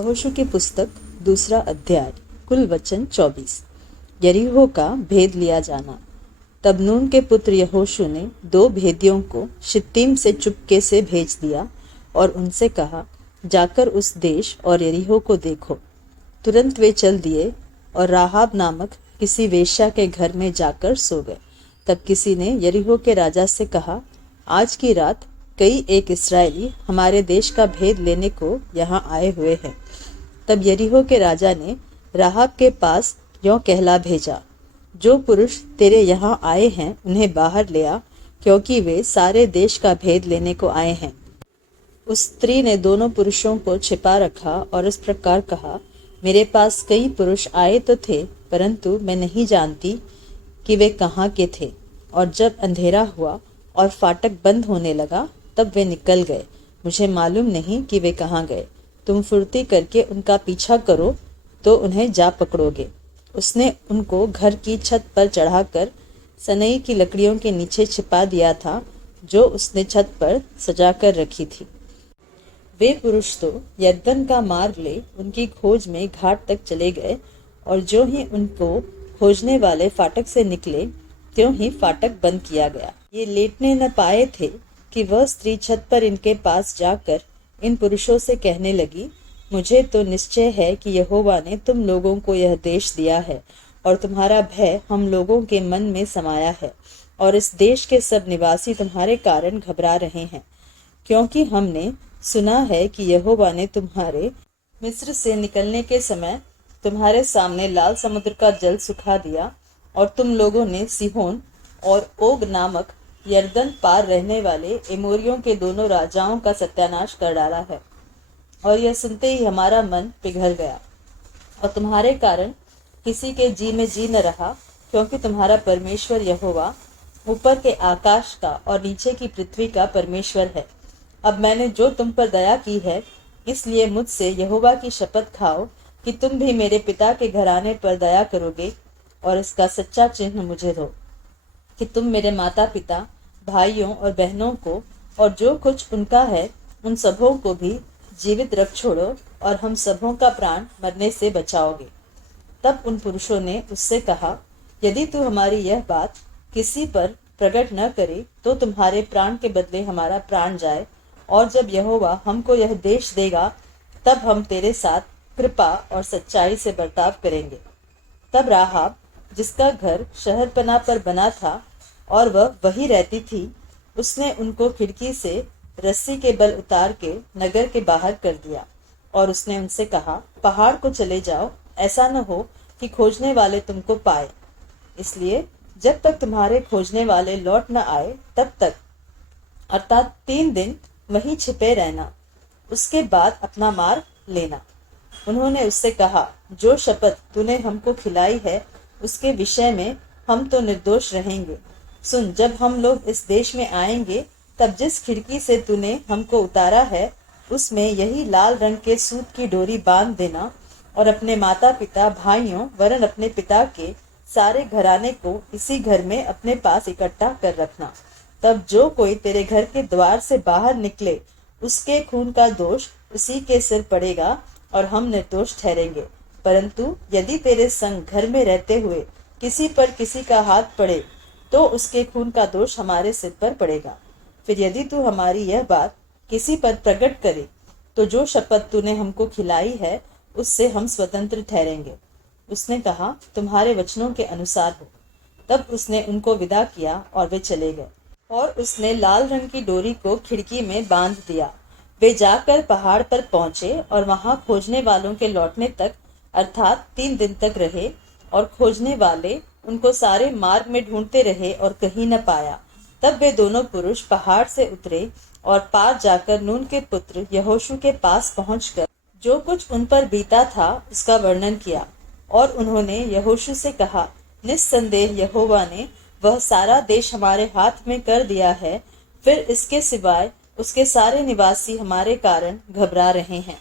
यहोशू की पुस्तक दूसरा अध्याय। कुल वचन 24। यरीहो का भेद लिया जाना। तब नून के पुत्र यहोशू ने 2 भेदियों को शित्तीम से चुपके से भेज दिया और उनसे कहा, जाकर उस देश और यरीहो को देखो। तुरंत वे चल दिए और राहाब नामक किसी वेश्या के घर में जाकर सो गए। तब किसी ने यरीहो के राजा से कहा, आज की रात कई एक इस्राएली हमारे देश का भेद लेने को यहाँ आए हुए हैं। तब यरीहो के राजा ने राहाब के पास यों कहला भेजा, जो पुरुष तेरे यहाँ आए हैं उन्हें बाहर ले आ, क्योंकि वे सारे देश का भेद लेने को आए हैं। उस स्त्री ने दोनों पुरुषों को छिपा रखा और इस प्रकार कहा, मेरे पास कई पुरुष आए तो थे, परंतु मैं नहीं जानती कि वे कहाँ के थे। और जब अंधेरा हुआ और फाटक बंद होने लगा, तब वे निकल गए। मुझे मालूम नहीं कि वे कहाँ गए। तुम फुर्ती करके उनका पीछा करो तो उन्हें जा पकड़ोगे। उसने उनको घर की छत पर चढ़ाकर सनई की लकड़ियों के नीचे छिपा दिया था, जो उसने छत पर सजा कर रखी थी। वे पुरुष तो यरदन का मार्ग ले उनकी खोज में घाट तक चले गए, और जो ही उनको खोजने वाले फाटक से निकले, त्यों ही फाटक बंद किया गया। ये लेटने न पाए थे कि वह स्त्री छत पर इनके पास जाकर इन पुरुषों से कहने लगी, मुझे तो निश्चय है कि यहोवा ने तुम लोगों को यह देश दिया है, और तुम्हारा भय हम लोगों के मन में समाया है, और इस देश के सब निवासी तुम्हारे कारण घबरा रहे हैं, क्योंकि हमने सुना है कि यहोवा ने तुम्हारे मिस्र से निकलने के समय तुम्हारे सामने लाल समुद्र का जल सुखा दिया, और तुम लोगों ने सिहोन और ओग नामक यरदन पार रहने वाले एमोरियों के दोनों राजाओं का सत्यानाश कर डाला है। और यह सुनते ही हमारा मन पिघल गया, और तुम्हारे कारण किसी के जी में जी न रहा, क्योंकि तुम्हारा परमेश्वर यहोवा ऊपर के आकाश का और नीचे की पृथ्वी का परमेश्वर है। अब मैंने जो तुम पर दया की है, इसलिए मुझसे यहोवा की शपथ खाओ कि तुम भी मेरे पिता के घराने पर दया करोगे, और इसका सच्चा चिन्ह मुझे दो कि तुम मेरे माता पिता, भाइयों और बहनों को और जो कुछ उनका है उन सबों को भी जीवित रख छोड़ो, और हम सबों का प्राण मरने से बचाओगे। तब उन पुरुषों ने उससे कहा, यदि तू हमारी यह बात किसी पर प्रकट न करे तो तुम्हारे प्राण के बदले हमारा प्राण जाए, और जब यहोवा हमको यह देश देगा तब हम तेरे साथ कृपा और सच्चाई से बर्ताव करेंगे। तब राहाब, जिसका घर शहरपनाह पर बना था और वह वही रहती थी, उसने उनको खिड़की से रस्सी के बल उतार के नगर के बाहर कर दिया, और उसने उनसे कहा, पहाड़ को चले जाओ, ऐसा न हो कि खोजने वाले तुमको पाए। इसलिए जब तक तुम्हारे खोजने वाले लौट न आए तब तक, अर्थात 3 दिन वहीं छिपे रहना, उसके बाद अपना मार्ग लेना। उन्होंने उससे कहा, जो शपथ तूने हमको खिलाई है उसके विषय में हम तो निर्दोष रहेंगे। सुन, जब हम लोग इस देश में आएंगे, तब जिस खिड़की से तूने हमको उतारा है उसमें यही लाल रंग के सूत की डोरी बांध देना, और अपने माता पिता, भाइयों वरन अपने पिता के सारे घराने को इसी घर में अपने पास इकट्ठा कर रखना। तब जो कोई तेरे घर के द्वार से बाहर निकले, उसके खून का दोष उसी के सिर पड़ेगा, और हम निर्दोष ठहरेंगे। परंतु यदि तेरे संग घर में रहते हुए किसी पर किसी का हाथ पड़े, तो उसके खून का दोष हमारे सिर पर पड़ेगा। फिर यदि तू हमारी यह बात किसी पर प्रकट करे, तो जो शपथ तूने हमको खिलाई है उससे हम स्वतंत्र ठहरेंगे। उसने कहा, तुम्हारे वचनों के अनुसार हो। तब उसने उनको विदा किया और वे चले गए, और उसने लाल रंग की डोरी को खिड़की में बांध दिया। वे जाकर पहाड़ पर पहुंचे और वहां खोजने वालों के लौटने तक, अर्थात 3 दिन तक रहे, और खोजने वाले उनको सारे मार्ग में ढूंढते रहे और कहीं न पाया। तब वे दोनों पुरुष पहाड़ से उतरे और पार जाकर नून के पुत्र यहोशू के पास पहुंचकर जो कुछ उन पर बीता था उसका वर्णन किया। और उन्होंने यहोशू से कहा, निस्संदेह यहोवा ने वह सारा देश हमारे हाथ में कर दिया है, फिर इसके सिवाय उसके सारे निवासी हमारे कारण घबरा रहे हैं।